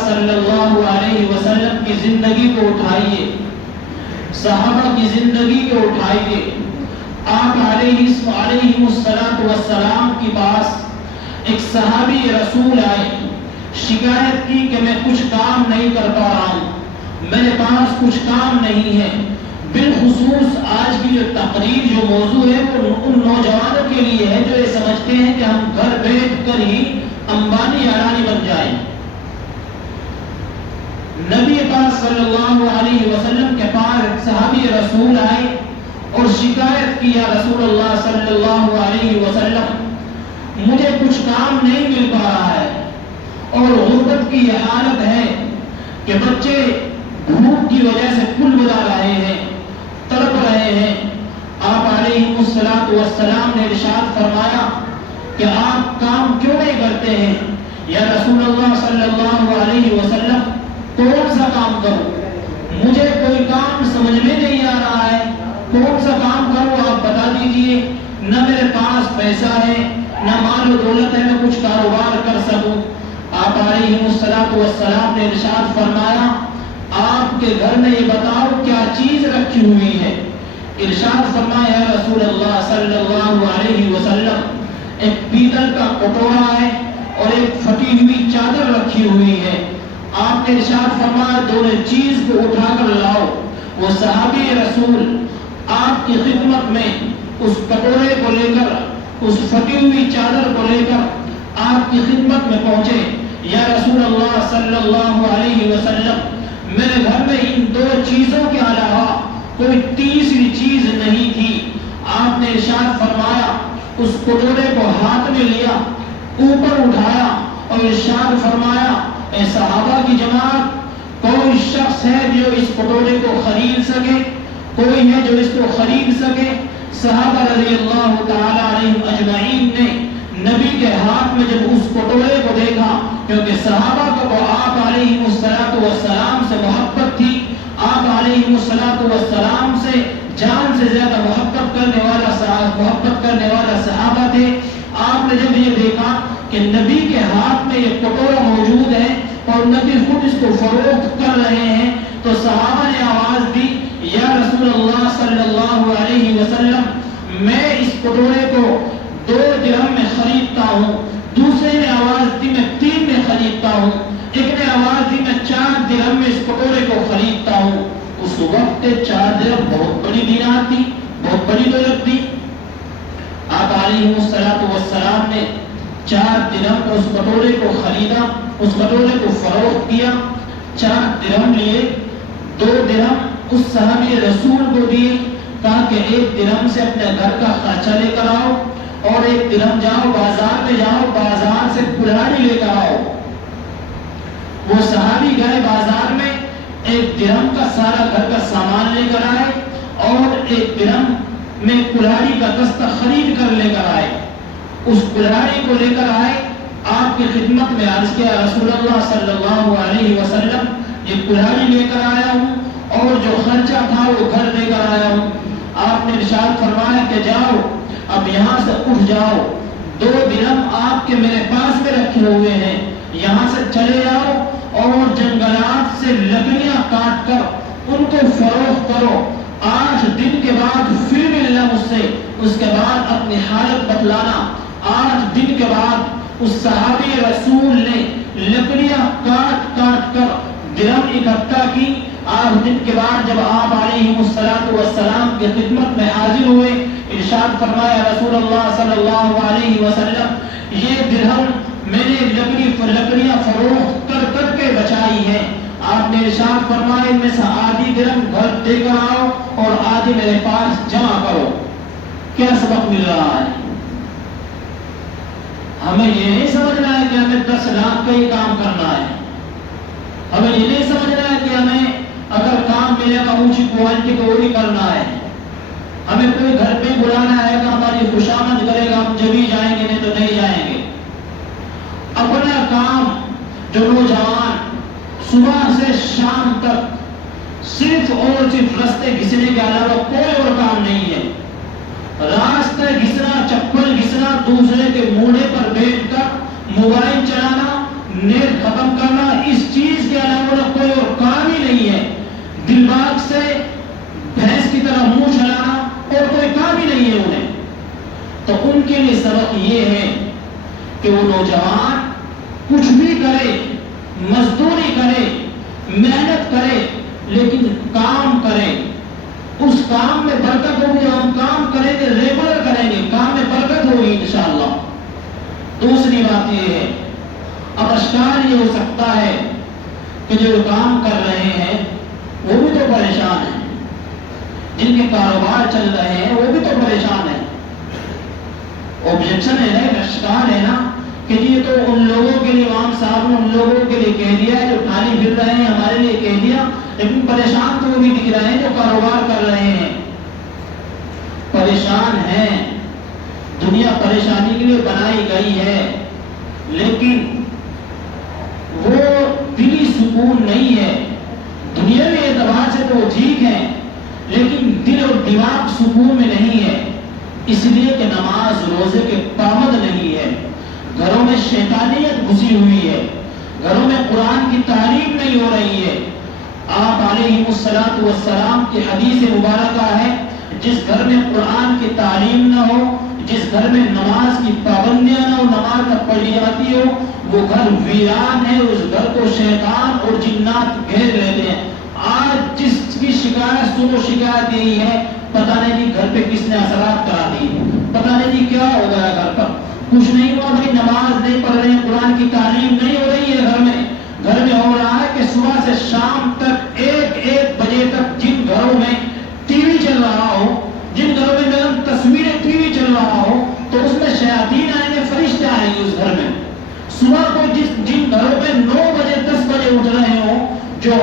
صلی اللہ علیہ وسلم کی زندگی کو اٹھائیے، صحابہ کی زندگی کو اٹھائیے۔ آپ علیہ السلام کے پاس ایک صحابی رسول آئے، شکایت کی کہ میں کچھ کام نہیں کر پا رہا ہوں، میرے پاس کچھ کام نہیں ہے۔ بالخصوص آج کی جو تقریر جو موضوع ہے وہ ان نوجوانوں کے لیے ہے جو یہ سمجھتے ہیں کہ ہم گھر بیٹھ کر ہی امبانی اڈانی بن جائیں۔ نبی پاک صلی اللہ علیہ وسلم کے پاس ایک صحابی رسول آئے اور شکایت کی، یا رسول اللہ صلی اللہ علیہ وسلم مجھے کچھ کام نہیں مل پا رہا ہے اور غربت کی یہ حالت ہے کہ بچے بھوک کی وجہ سے کل بلا رہے ہیں، تڑپ رہے ہیں۔ آپ علیہ السلام نے ارشاد فرمایا کہ آپ کام کیوں نہیں کرتے ہیں؟ یا رسول اللہ صلی اللہ علیہ وسلم کون سا کام کروں؟ مجھے کوئی کام سمجھ میں نہیں آ رہا ہے، کون سا کام کروں آپ بتا دیجئے۔ نہ میرے پاس پیسہ ہے، نہ مال و دولت ہے میں کچھ کاروبار کر سکوں۔ آپ علیہ السلام نے ارشاد فرمایا آپ کے گھر میں یہ بتاؤ کیا چیز رکھی ہوئی ہے؟ ارشاد فرمایا یا رسول اللہ صلی اللہ علیہ وسلم ایک پیتل کا کٹورا ہے اور ایک پھٹی ہوئی چادر رکھی ہوئی ہے۔ آپ نے ارشاد فرمایا دونوں چیز کو اٹھا کر لاؤ۔ وہ صحابی رسول آپ کی خدمت میں اس کٹورے کو لے کر، اس پھٹی ہوئی چادر کو لے کر آپ کی خدمت میں پہنچے۔ یا رسول اللہ صلی اللہ علیہ وسلم میرے گھر میں ان دو چیزوں کے علاوہ کوئی تیسری چیز نہیں تھی۔ آپ نے ارشاد فرمایا اس کٹورے کو ہاتھ میں لیا، اوپر اٹھایا اور ارشاد فرمایا اے صحابہ کی جماعت، کوئی شخص ہے جو اس کٹورے کو خرید سکے؟ کوئی ہے جو اس کو خرید سکے؟ صحابہ رضی اللہ تعالی علیہم اجمعین نے نبی کے ہاتھ میں جب اس کٹورے کو دیکھا، کیونکہ صحابہ کو آپ علیہ السلام سے محبت تھی، آپ علیہ السلام سے جان سے زیادہ محبت کرنے والا صحابہ تھے۔ آپ نے جب یہ دیکھا کہ نبی کے ہاتھ میں یہ کٹورا موجود ہے اور نبی خود اس کو فروخت کر رہے ہیں، تو صحابہ نے آواز دی یا رسول اللہ صلی اللہ علیہ وسلم میں اس کٹورے کو 2 درہم میں خریدتا ہوں۔ دوسرے نے آواز دی میں 3 میں خریدتا ہوں۔ ایک نے آواز دی میں 4 درہم میں اس کٹورے کو خریدتا ہوں۔ اس وقت 4 درہم بہت بڑی دینار تھی، بہت بڑی دولت تھی۔ آپ علیہ السلام نے 4 درہم پر اس کٹورے کو خریدا، اس کٹورے کو فروخت کیا، 4 درہم لیے، 2 درہم اس صحابی رسول کو دیے، کہا کہ 1 درہم سے اپنے گھر کا خرچہ لے کر آؤ اور 1 درہم جاؤ بازار میں جاؤ، بازار سے کلہاڑی لے کر آؤ۔ وہ صحابی گئے بازار میں، 1 درہم کا سارا گھر کا سامان لے کر آئے اور 1 درہم میں کلہاڑی کا دستہ خرید کر لے کر آئے۔ اس کلہاڑی کو لے کر آئے، آپ کی خدمت میں عرض کیا رسول اللہ صلی اللہ علیہ وسلم یہ کلہاڑی لے کر آیا ہوں اور جو خرچہ تھا وہ گھر لے کر آیا ہوں۔ آپ نے ارشاد فرمایا کہ جاؤ اب یہاں سے اٹھ جاؤ، 2 درہم آپ کے میرے پاس میں رکھے ہوئے ہیں، یہاں سے چلے جاؤ اور جنگلات سے لکڑیاں کاٹ کر ان کو فروخت کرو، 8 دن کے بعد پھر ملنا مجھ سے، اس کے بعد اپنی حالت بتلانا۔ 8 دن کے بعد اس صحابی رسول نے لکڑیاں کاٹ کاٹ کر درہم اکٹھا کی۔ 8 دن کے بعد جب آپ علیہ السلام کی خدمت میں حاضر ہوئے، ارشاد فرمایا رسول اللہ صلی اللہ علیہ وسلم یہ درہم میں نے لکڑیاں فروخت کر کر کے بچائی ہیں۔ آپ نے ارشاد فرمایا ان میں سے آدھی درہم گھر دے کر آؤ اور آدھی میرے پاس جمع کرو۔ کیا سبق مل رہا ہے؟ ہمیں یہ نہیں سمجھنا ہے کہ ہمیں 10 لاکھ کا ہی کام کرنا ہے، ہمیں یہ نہیں سمجھنا ہے کہ ہمیں اگر کام ملے گا اونچی کوالٹی کو وہی کرنا ہے، ہمیں کوئی گھر پہ بلانا ہے کہ ہماری خوشامد کرے گا ہم جبھی جائیں گے نہیں تو نہیں جائیں گے۔ اپنا کام جو نوجوان صبح سے شام تک صرف اور صرف راستے گھسنے کے علاوہ کوئی اور کام نہیں ہے، راستے گھسنا، چپل گھسنا، دوسرے کے موڑے پر بیٹھ کر موبائل چلانا، نیٹ ختم کرنا، اس چیز دل باغ سے بھینس کی طرح منہ چلانا اور کوئی کام ہی نہیں ہے انہیں. تو ان کے لیے سبق یہ ہے کہ وہ نوجوان کچھ بھی کرے، مزدوری کرے، محنت کرے، لیکن کام کرے. اس کام میں برکت ہوگی. جب ہم کام کریں گے، ریگولر کریں گے، کام میں برکت ہوگی انشاءاللہ. دوسری بات یہ ہے، اب اشکال یہ ہو سکتا ہے کہ جو کام کر رہے ہیں وہ بھی تو پریشان ہیں، جن کے کاروبار چل رہے ہیں وہ بھی تو پریشان ہیں. آبجیکشن ہے، اشکال ہے نا کہ یہ تو ان لوگوں کے لیے امام صاحب نے ان لوگوں کے لیے کہہ دیا ہے جو ٹھالی پھر رہے ہیں، ہمارے لیے کہہ دیا، لیکن پریشان تو وہ بھی دکھ رہے ہیں جو کاروبار کر رہے ہیں. پریشان ہیں. دنیا پریشانی کے لیے بنائی گئی ہے، لیکن وہ دلی سکون نہیں ہے. دنیاوی اعتبار سے تو وہ ٹھیک ہے، لیکن دل اور دماغ سکون میں نہیں ہے. اس لیے کہ نماز روزے کے پابند نہیں ہے، گھروں میں شیطانیت گھسی ہوئی ہے، گھروں میں قرآن کی تعلیم نہیں ہو رہی ہے. آپ علیہ الصلوۃ والسلام کی حدیث مبارکہ ہے، جس گھر میں قرآن کی تعلیم نہ ہو، جس گھر میں نماز کی پابندیاں نہ ہو، نماز نہ پڑھی جاتی ہو، وہ گھر ویران ہے. اس گھر کو شیطان اور جنات گھیر لیتے ہیں. آج جس کی شکایت سنو، شکایت یہی ہے، پتہ نہیں جی گھر پہ کس نے اثرات کرا دی، پتہ نہیں جی کیا ہو گیا گھر پر. کچھ نہیں ہوا بھائی، نماز نہیں پڑھ رہے ہیں، قرآن کی تعلیم نہیں ہو رہی ہے گھر میں. گھر میں ہو رہا ہے کہ صبح سے شام تک ایک بجے تک جن گھروں میں ٹی وی چل رہا ہو، جن گھروں میں تصویریں ٹی وی چل رہا ہو، تو اس میں شیاطین آئیں گے، فرشتے آئیں گے اس گھر میں. صبح کو جن گھروں میں 9 بجے 10 بجے اٹھ رہے ہوں، جو